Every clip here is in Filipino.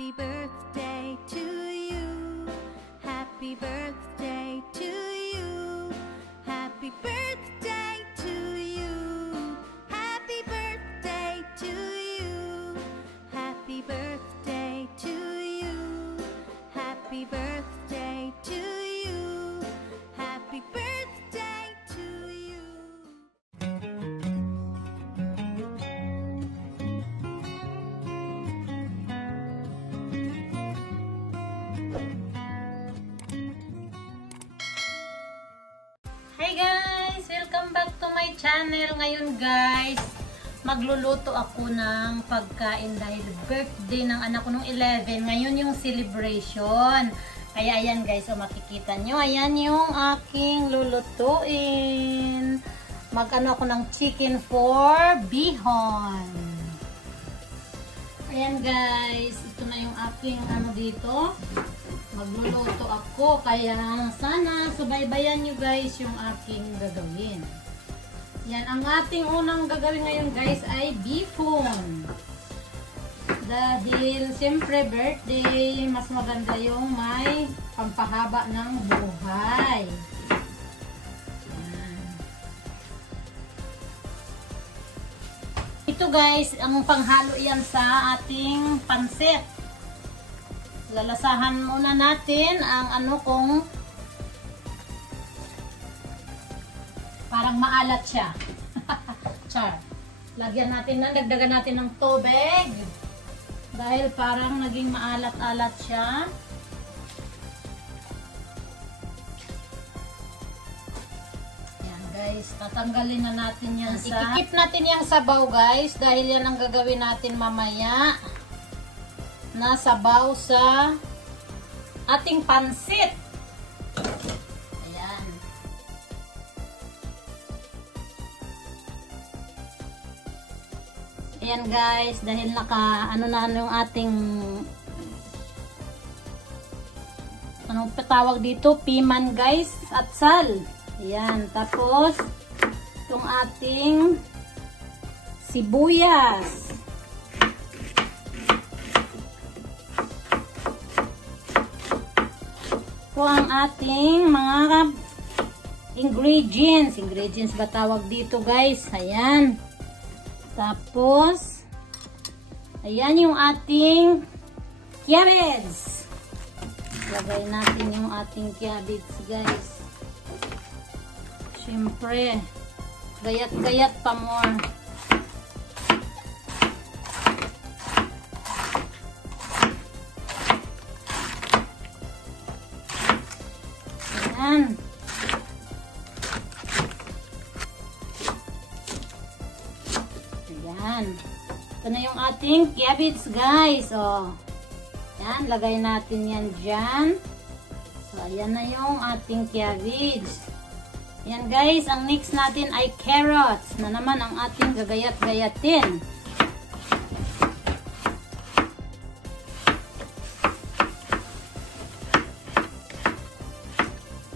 Happy birthday to you. Happy birthday to you. Happy birthday to you. Happy birthday to you. Happy birthday to you. Happy birthday to you. Happy birthday to you. Hi guys! Welcome back to my channel. Ngayon guys, magluluto ako ng pagkain dahil birthday ng anak ko nung 11. Ngayon yung celebration. Kaya ayan guys, so makikita nyo. Ayan yung aking lulutuin. Mag-ano ako ng chicken for bihon. Ayan guys, ito na yung aking ano dito. Magluluto ako, kaya sana subaybayan nyo guys yung aking gagawin. Yan, ang ating unang gagawin ngayon guys ay bihon. Dahil siyempre birthday, mas maganda yung may pampahaba ng buhay. Yan. Ito guys, ang panghalo yan sa ating pansit. Lalasahan muna natin ang ano kung parang maalat siya. Char. Lagyan natin na, dagdagan natin ng tubig. Dahil parang naging maalat-alat siya. Yan guys, tatanggalin na natin yan sa... Ikikip natin yung sabaw guys, dahil yan ang gagawin natin mamaya. Na sabaw sa ating pansit. Ayan. Ayan guys, dahil naka ano na yung ating anong patawag dito, piman guys at sal. Ayan, tapos itong ating sibuyas. Ang ating mga ingredients ba tawag dito guys, ayan. Tapos ayan yung ating cabbage. Lagay natin yung ating cabbage guys. Siyempre gayat-gayat pa more. Ayan. Ayan. Ito na yung ating cabbage guys. Oh. Ayan, lagay natin yan dyan. So, ayan na yung ating cabbage. Ayan guys, ang next natin ay carrots na naman ang ating gagayat-gayatin.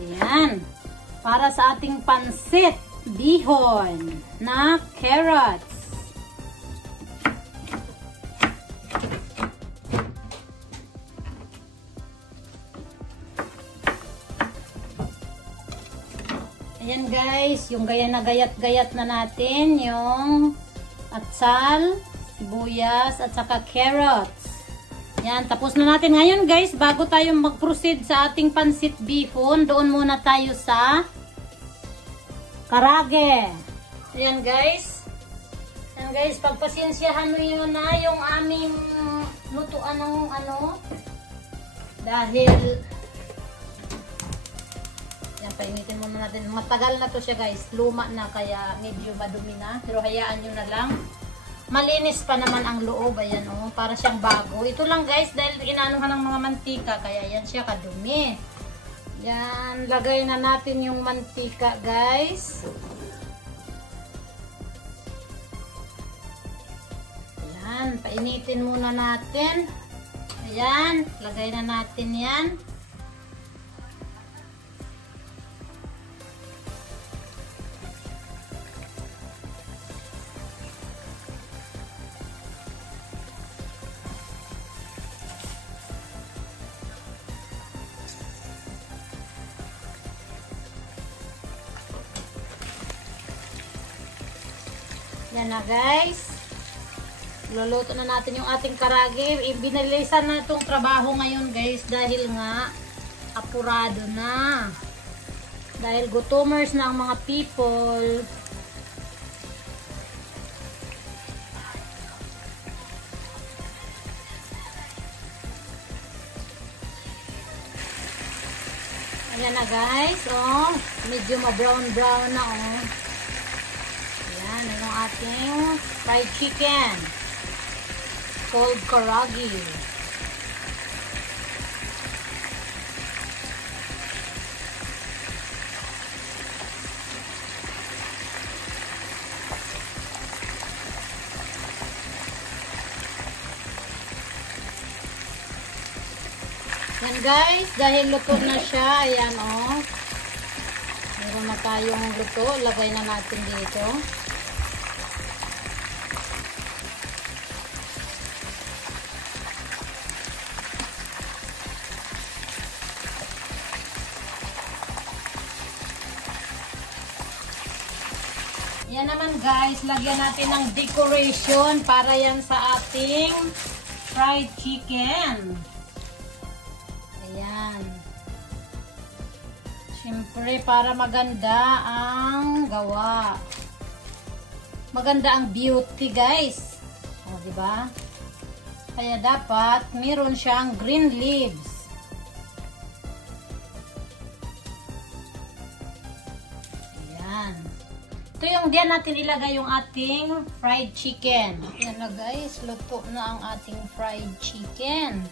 Ayan. Para sa ating pansit bihon na carrots. Ayan guys, yung gayat-gayat na natin yung atsal, sibuyas at saka carrots. Yan, tapos na natin ngayon guys. Bago tayo mag-proceed sa ating pansit bihon, doon muna tayo sa karage. Ayan guys. Ayan guys, pagpasensyahan nyo na yung aming lutuan ng ano. Dahil yan, painitin muna natin. Matagal na to siya guys. Luma na, kaya medyo madumi na. Pero hayaan nyo na lang. Malinis pa naman ang loob. Ayan o, para siyang bago. Ito lang guys, dahil inanuhan ng mga mantika, kaya yan siya kadumi. Yan, lagay na natin yung mantika guys. Ayan, painitin muna natin. Ayan, lagay na natin yan. Yan na guys. Luluto na natin yung ating karagi. Ibinalisan na itong trabaho ngayon guys dahil nga apurado na. Dahil gutomers na ang mga people. Ayan na guys, oh. Medyo ma-brown-brown na, oh. Ayan, yung ating fried chicken. Called karagi. Yan guys, dahil luto na siya, ayan oh. Meron na tayong luto, lagay na natin dito. Yan naman guys, lagyan natin ng decoration para yan sa ating fried chicken. Ayan. Siyempre, para maganda ang gawa. Maganda ang beauty, guys. O, diba? Kaya dapat, meron siyang green leaves. Ayan. Ito yung diyan natin ilagay yung ating fried chicken. Ayan na, guys. Luto na ang ating fried chicken.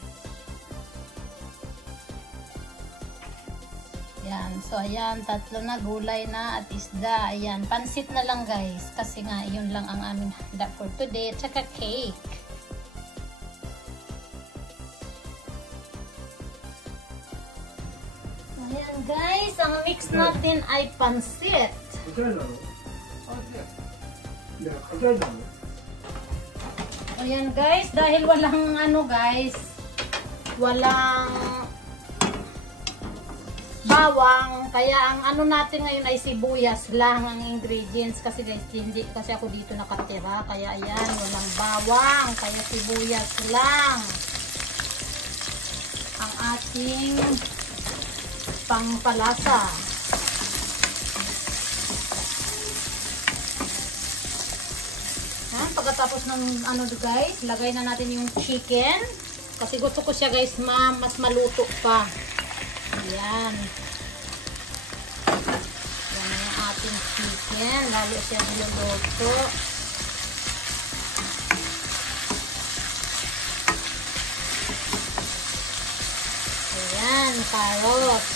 Ayan. So, ayan. Tatlo na gulay na at isda. Ayan. Pansit na lang, guys. Kasi nga, yun lang ang aming handa for today. Tsaka cake. Ayan, guys. Ang mix natin ay pansit. Ayan, guys. Dahil walang guys. Walang bawang, kaya ang natin ngayon ay sibuyas lang ang ingredients kasi guys, hindi kasi ako dito nakatira, kaya ayan, walang bawang, kaya sibuyas lang ang ating pangpalasa. Pagkatapos ng guys, lagay na natin yung chicken kasi gusto ko siya guys mas maluto pa. Ayan. Yan na yung ating chicken. Lalo siya niluluto. Ayan, carrots.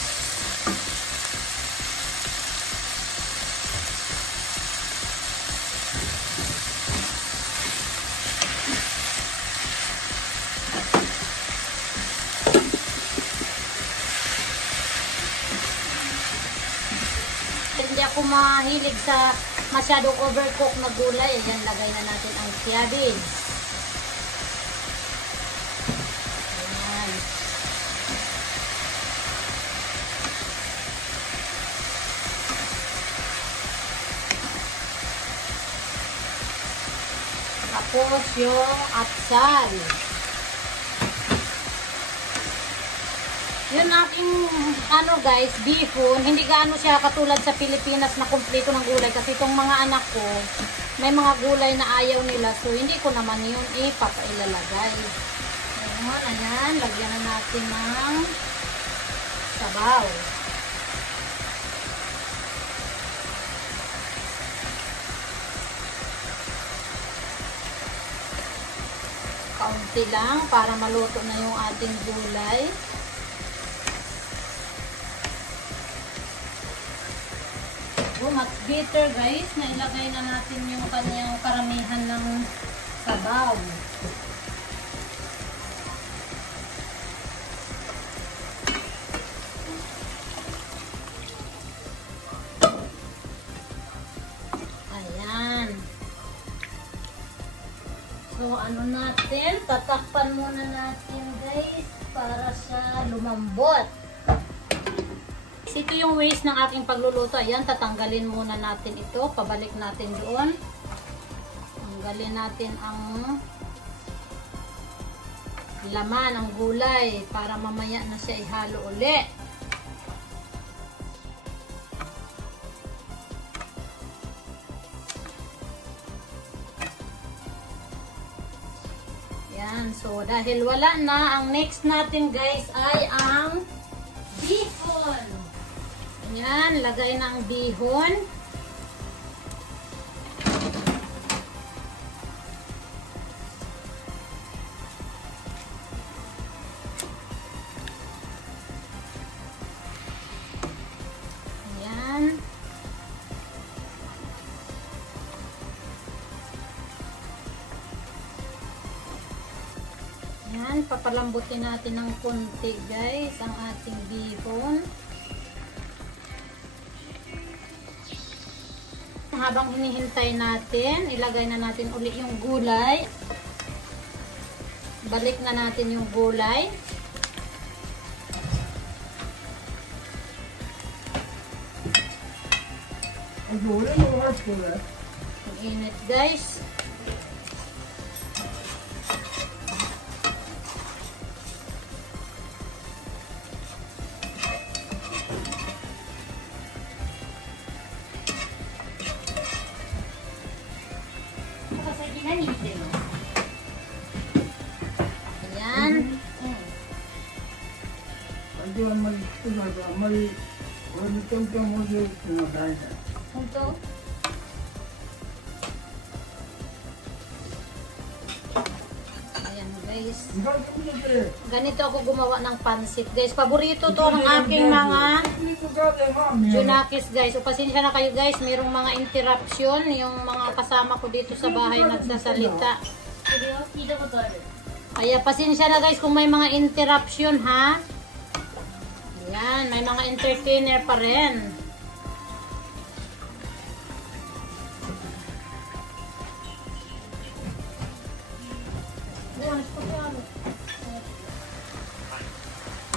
Hindi ako mahilig sa masyadong overcooked na gulay. Ayan, lagay na natin ang cabbage. Ayan. Tapos yung atsal. Yun aking guys, bihon, hindi gaano siya katulad sa Pilipinas na kumpleto ng gulay kasi itong mga anak ko, may mga gulay na ayaw nila, so hindi ko naman yun papailalagay. Ayan, lagyan na natin ng sabaw. Kaunti lang para maluto na yung ating gulay. Much bitter guys, na ilagay na natin yung kanyang karamihan ng sabaw. Ayan. So natin, tatakpan muna natin guys para sa lumambot. Ito yung waste ng aking pagluluto. Ayan, tatanggalin muna natin ito. Pabalik natin doon. Tanggalin natin ang laman, ang gulay, para mamaya na siya ihalo uli. Yan. So, dahil wala na, ang next natin guys ay ang bihon. Yan. Lagay na ang bihon. Yan. Yan, papalambutin natin ng konti guys ang ating bihon. Habang hinihintay natin, ilagay na natin uli yung gulay. Balik na natin yung gulay. Ang init guys. Ayan. Ito. Ayan guys. Ganito ako gumawa ng pansit guys. Paborito to ng aking mga Junakis guys. So pasensya na kayo guys. Mayroong mga interruption. Yung mga kasama ko dito sa bahay nagsasalita. Kaya pasensya na guys kung may mga interruption ha. Ayan. May mga entertainer pa rin.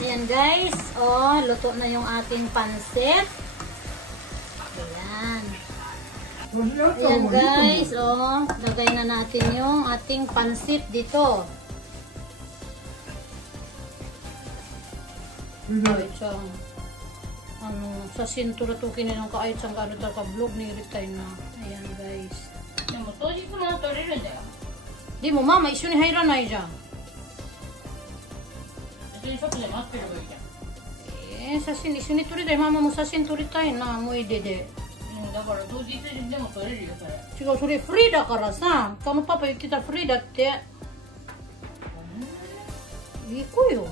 Ayan guys, oh, luto na yung ating pansit. Ayan. Ayan guys, oh, lagay na natin yung ating pansit dito. Ano, sa sintura to kinilang kaayot sang gano'n ka vlog ni Ritay na. Ayan guys. Di mo mama, isu ni hayra na dyan. Sasin, isu ni turitay. Mama mo sasin turitay na. Mo idede. Chigo, sore free da kara sa. Kamo papa yukita free da tte. Iko yo.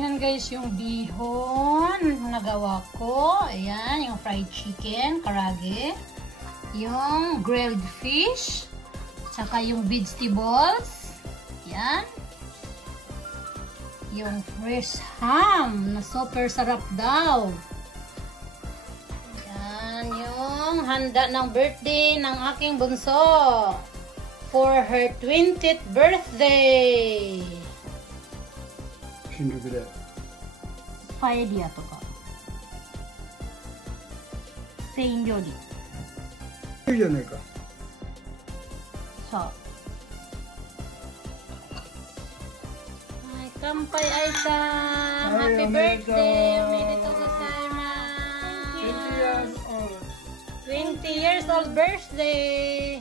Yan guys, yung bihon nagawa ko. Ayan, yung fried chicken, karage. Yung grilled fish. Saka yung vegetables. Yan. Yung fresh ham na super sarap daw. Yan. Yung handa ng birthday ng aking bunso. For her 20th birthday. Paella to ka. Sein ryori. So. Ay, kampay Aita. Happy birthday. Omedetou gozaimasu. 20 years old birthday.